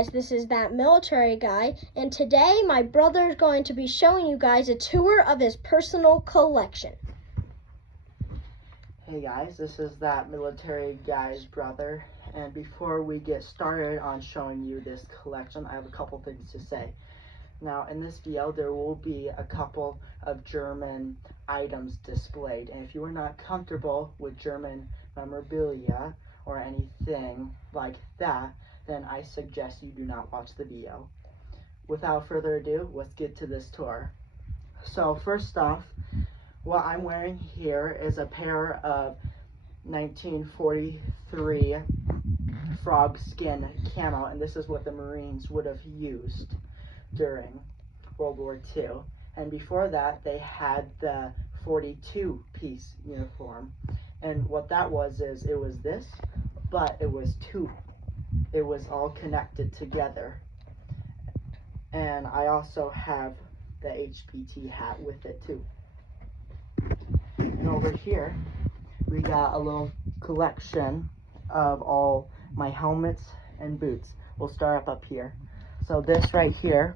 guys, this is That Military Guy, and today my brother is going to be showing you guys a tour of his personal collection. Hey guys, this is That Military Guy's brother, and before we get started on showing you this collection, I have a couple things to say. Now, in this video, there will be a couple of German items displayed, and if you are not comfortable with German memorabilia or anything like that, then I suggest you do not watch the video. Without further ado, let's get to this tour. So first off, what I'm wearing here is a pair of 1943 frog skin camo, and this is what the Marines would have used during World War II. And before that, they had the 42-piece uniform. And what that was is, it was this, but it was two. It was all connected together. And I also have the HPT hat with it too. And over here, we got a little collection of all my helmets and boots. We'll start up here. So this right here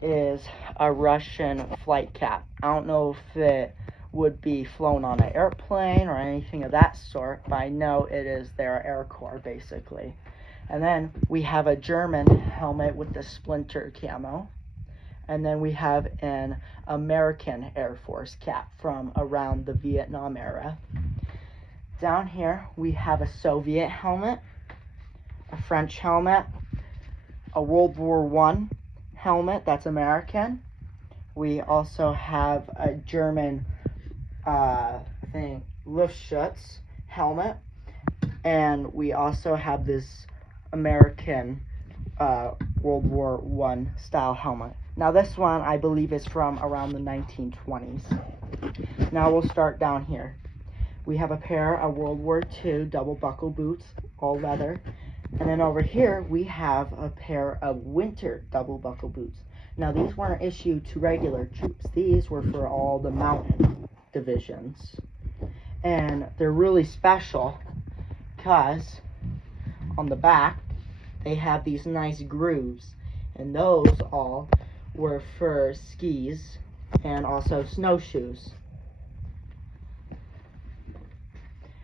is a Russian flight cap. I don't know if it would be flown on an airplane or anything of that sort, but I know it is their Air Corps basically. And then we have a German helmet with the splinter camo. And then we have an American Air Force cap from around the Vietnam era. Down here we have a Soviet helmet, a French helmet, a World War I helmet that's American. We also have a German, I think, Luftschutz helmet. And we also have this American World War I style helmet. Now this one I believe is from around the 1920s. Now we'll start down here. We have a pair of World War II double buckle boots, all leather. And then over here we have a pair of winter double buckle boots. Now these weren't issued to regular troops. These were for all the mountain divisions. And they're really special because on the back they have these nice grooves, and those all were for skis and also snowshoes.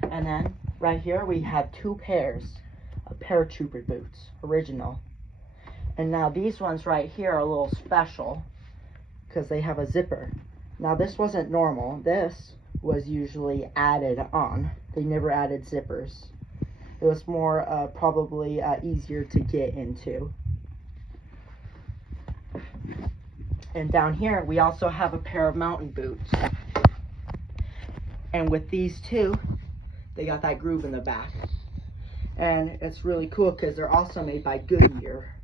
And then right here we have two pairs of paratrooper boots, original. And now these ones right here are a little special because they have a zipper. Now this wasn't normal. This was usually added on. They never added zippers. It was more probably easier to get into. And down here we also have a pair of mountain boots. And with these two, they got that groove in the back. And it's really cool because they're also made by Goodyear.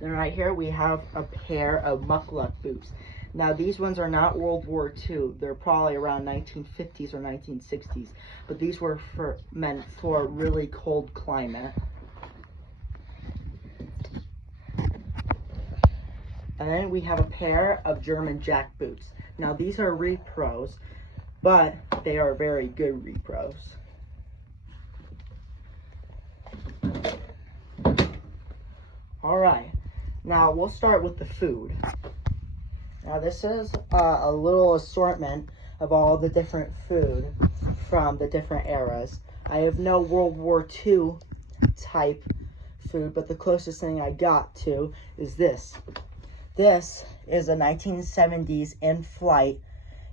Then right here we have a pair of muckluck boots. Now these ones are not World War II. They're probably around 1950s or 1960s. But these were meant for really cold climate. And then we have a pair of German jack boots. Now these are repros, but they are very good repros. Alright, now we'll start with the food. Now this is a little assortment of all the different food from the different eras. I have no World War II type food, but the closest thing I got to is this. This is a 1970s in-flight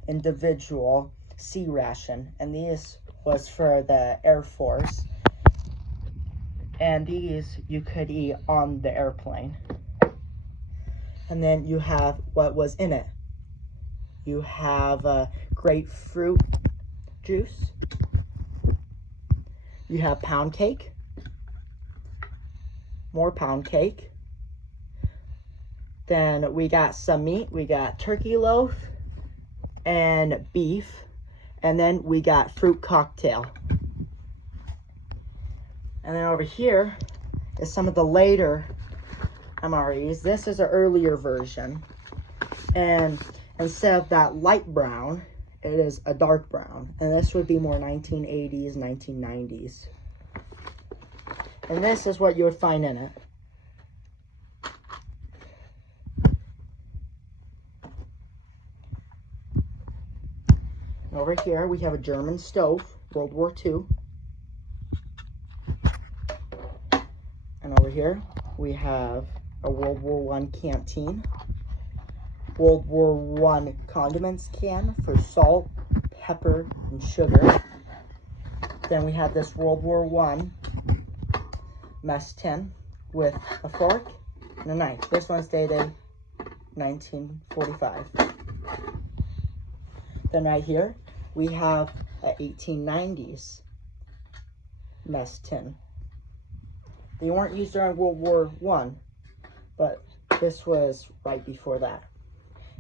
individual sea ration, and this was for the Air Force. And these you could eat on the airplane. And then you have what was in it. You have grapefruit juice. You have pound cake. More pound cake. Then we got some meat. We got turkey loaf and beef. And then we got fruit cocktail. And then over here is some of the later MREs. This is an earlier version. And instead of that light brown, it is a dark brown, and this would be more 1980s, 1990s. And this is what you would find in it. Over here, we have a German stove, World War II. And over here, we have a World War I canteen, World War I condiments can for salt, pepper, and sugar. Then we have this World War I mess tin with a fork and a knife. This one's dated 1945. Then right here, we have a 1890s mess tin. They weren't used during World War I, but this was right before that.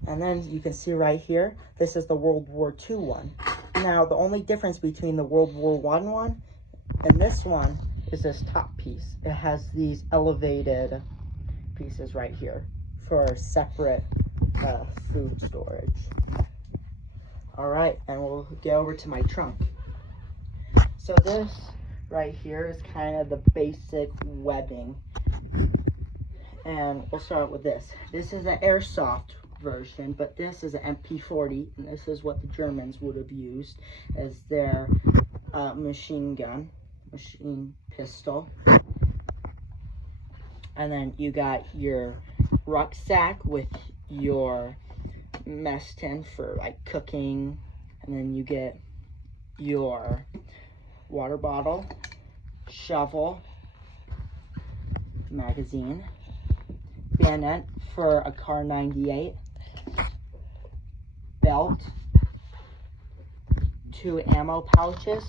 And then you can see right here, this is the World War II one. Now, the only difference between the World War I one and this one is this top piece. It has these elevated pieces right here for separate food storage. All right, and we'll get over to my trunk. So this right here is kind of the basic webbing. And we'll start with this. This is an airsoft version, but this is an MP40, and this is what the Germans would have used as their machine pistol. And then you got your rucksack with your mess tin for like cooking, and then you get your water bottle, shovel, magazine, bayonet for a Kar 98, belt, 2 ammo pouches,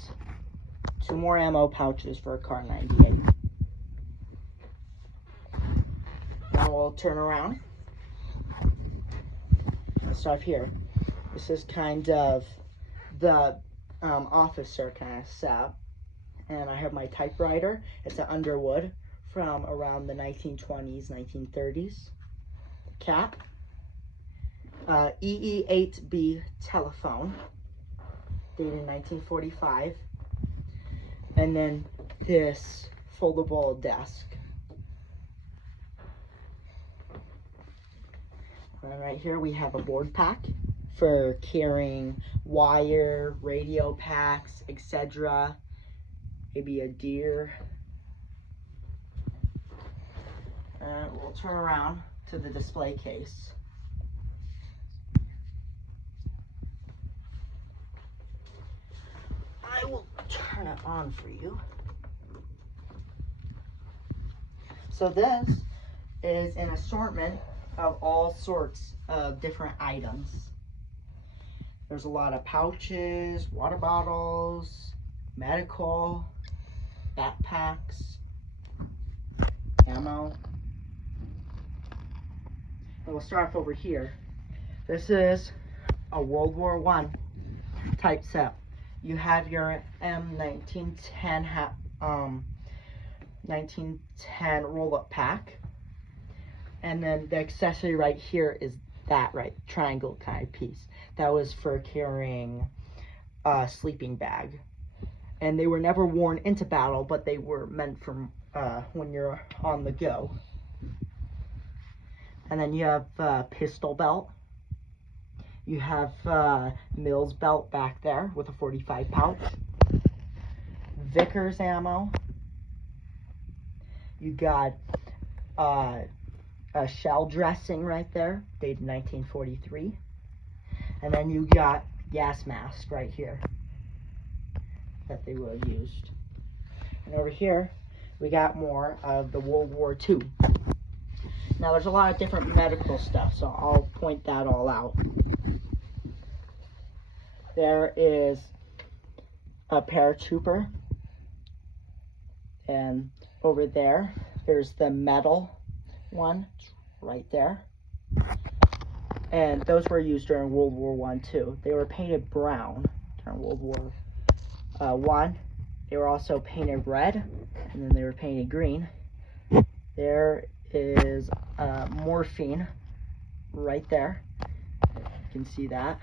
2 more ammo pouches for a Kar 98. Now we'll turn around. Let's start here. This is kind of the officer kind of setup. And I have my typewriter. It's an Underwood from around the 1920s, 1930s. Cap. EE8B telephone, dated 1945. And then this foldable desk. And right here we have a board pack for carrying wire, radio packs, etc. Maybe a deer. And we'll turn around to the display case. I will turn it on for you. So this is an assortment of all sorts of different items. There's a lot of pouches, water bottles, medical, backpacks, ammo. And we'll start off over here. This is a World War I type set. You have your M1910 1910 roll-up pack. And then the accessory right here is that triangle kind of piece. That was for carrying a sleeping bag. And they were never worn into battle, but they were meant for when you're on the go. And then you have a pistol belt. You have Mills belt back there with a 45 pouch. Vickers ammo. You got a shell dressing right there, dated 1943. And then you got gas mask right here that they would have used. And over here, we got more of the World War II. Now there's a lot of different medical stuff, so I'll point that all out. There is a paratrooper, and over there, there's the metal one right there. And those were used during World War I too. They were painted brown during World War I. They were also painted red, and then they were painted green. There is morphine right there. You can see that.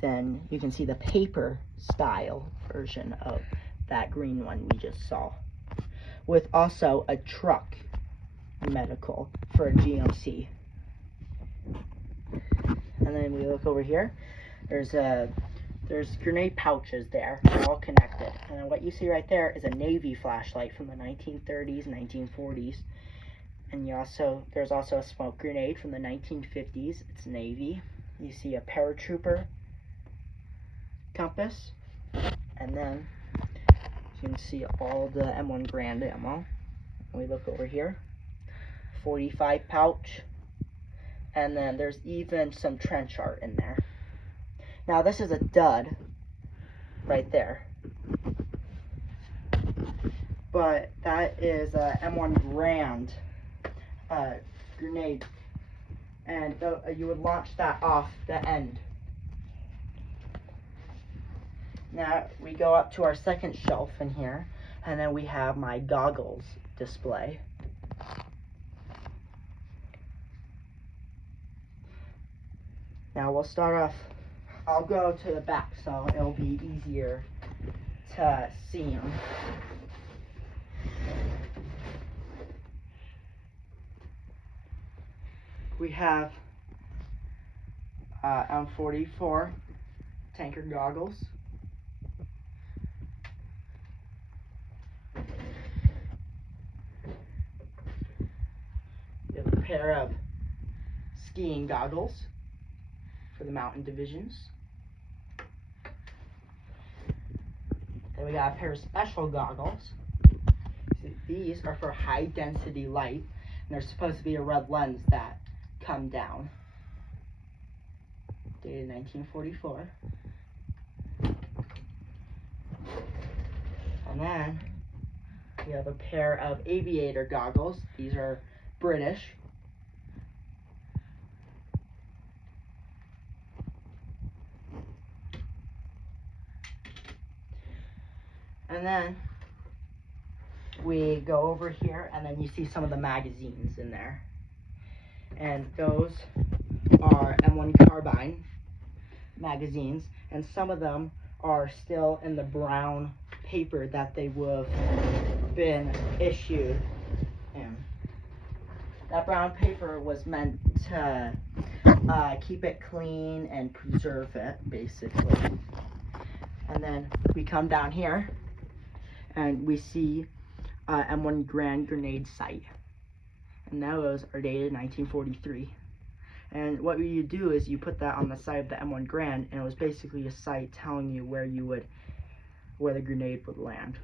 then you can see the paper style version of that green one we just saw, with also a truck medical for a GMC. And then we look over here, there's grenade pouches there, they're all connected. And then what you see right there is a Navy flashlight from the 1930s, 1940s. And there's also a smoke grenade from the 1950s, it's Navy. You see a paratrooper compass, and then you can see all the M1 Garand ammo. We look over here, 45 pouch, and then there's even some trench art in there. Now this is a dud right there, but that is a M1 Garand grenade, and you would launch that off the end. Now we go up to our second shelf in here, and then we have my goggles display. Now we'll start off, I'll go to the back so it'll be easier to see them. We have M44 tanker goggles. We have a pair of skiing goggles for the mountain divisions. Then we got a pair of special goggles. These are for high density light, and they're supposed to be a red lens that come down. Dated 1944. And then we have a pair of aviator goggles. These are British. And then we go over here, and then you see some of the magazines in there. And those are M1 Carbine magazines, and some of them are still in the brown paper that they would have been issued in. That brown paper was meant to keep it clean and preserve it, basically. And then we come down here, and we see M1 Garand grenade sight. And those are dated 1943. And what you do is you put that on the side of the M1 Garand, and it was basically a sight telling you where the grenade would land.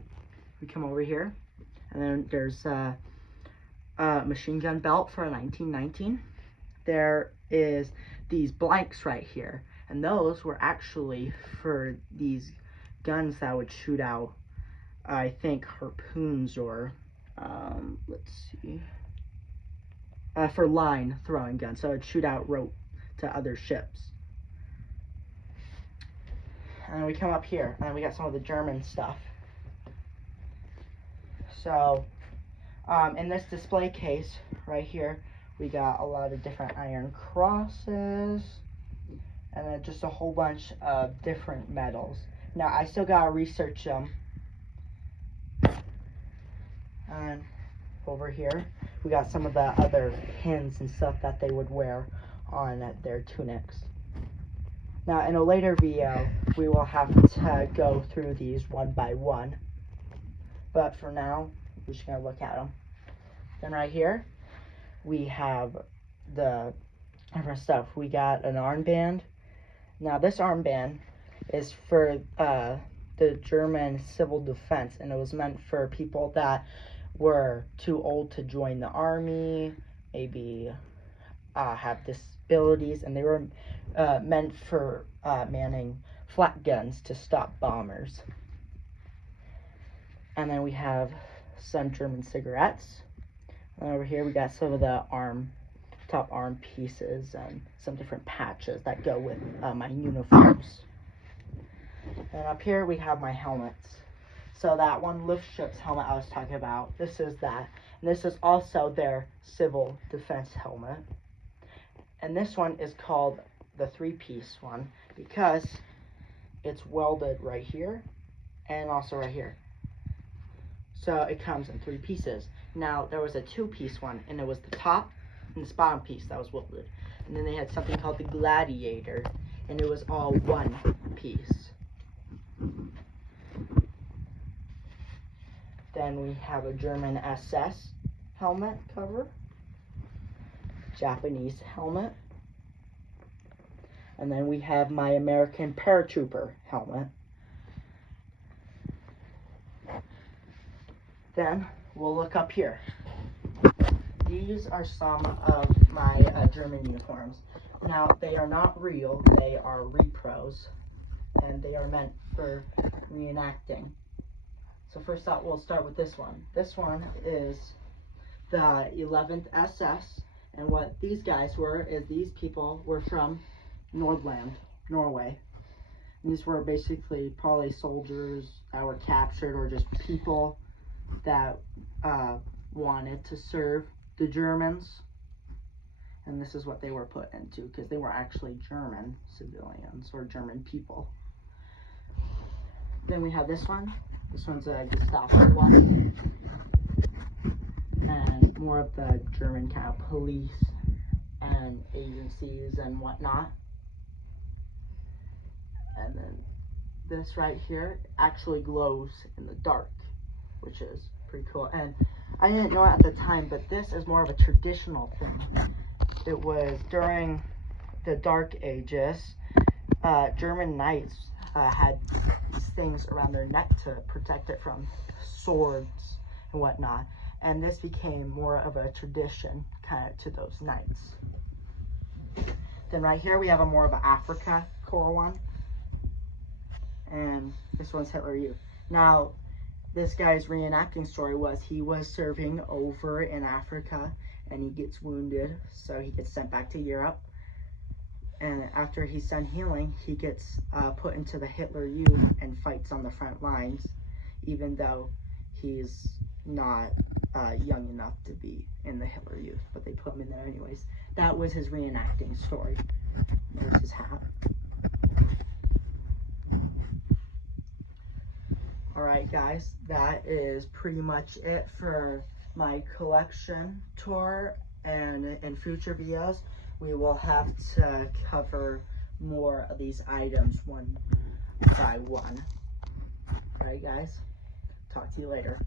We come over here, and then there's a machine gun belt for a 1919. There is these blanks right here, and those were actually for these guns that would shoot out, I think, harpoons or let's see, for line throwing guns, so it'd shoot out rope to other ships. And then we come up here, and we got some of the German stuff. So in this display case right here, we got a lot of different iron crosses, and then just a whole bunch of different medals. Now I still gotta research them. And over here we got some of the other pins and stuff that they would wear on their tunics. Now in a later video we will have to go through these one by one, but for now we're just gonna look at them. Then right here we have the different stuff. We got an armband. Now this armband is for the German civil defense, and it was meant for people that were too old to join the army, maybe have disabilities, and they were meant for manning flak guns to stop bombers. And then we have some German cigarettes. And over here we got some of the top arm pieces and some different patches that go with my uniforms. And up here we have my helmets. So that one Luftschutz helmet I was talking about, this is that. And this is also their civil defense helmet. And this one is called the three-piece one. because it's welded right here and also right here. So it comes in 3 pieces. Now there was a 2-piece one, and it was the top and the bottom piece that was welded. And then they had something called the Gladiator, and it was all 1 piece. Then we have a German SS helmet cover, Japanese helmet, and then we have my American paratrooper helmet. Then we'll look up here. These are some of my German uniforms. Now, they are not real, they are repros, and they are meant for reenacting. So first up, we'll start with this one. This one is the 11th SS, and what these guys were is these people were from Nordland, Norway. And these were basically probably soldiers that were captured or just people that wanted to serve the Germans. And this is what they were put into, because they were actually German civilians or German people. Then we have this one. This one's a Gestapo one. And more of the German kind of police and agencies and whatnot. And then this right here actually glows in the dark, which is pretty cool. And I didn't know it at the time, but this is more of a traditional thing. It was during the Dark Ages, German knights had these things around their neck to protect it from swords and whatnot. And this became more of a tradition kind of to those knights. Then right here we have a more of an Africa Corps one. And this one's Hitler Youth. Now, this guy's reenacting story was he was serving over in Africa and he gets wounded, so he gets sent back to Europe. And after he's done healing, he gets put into the Hitler Youth and fights on the front lines, even though he's not young enough to be in the Hitler Youth, but they put him in there anyways. That was his reenacting story. There's his hat. Alright guys, that is pretty much it for my collection tour, and in future videos we will have to cover more of these items one by one. Alright guys, talk to you later.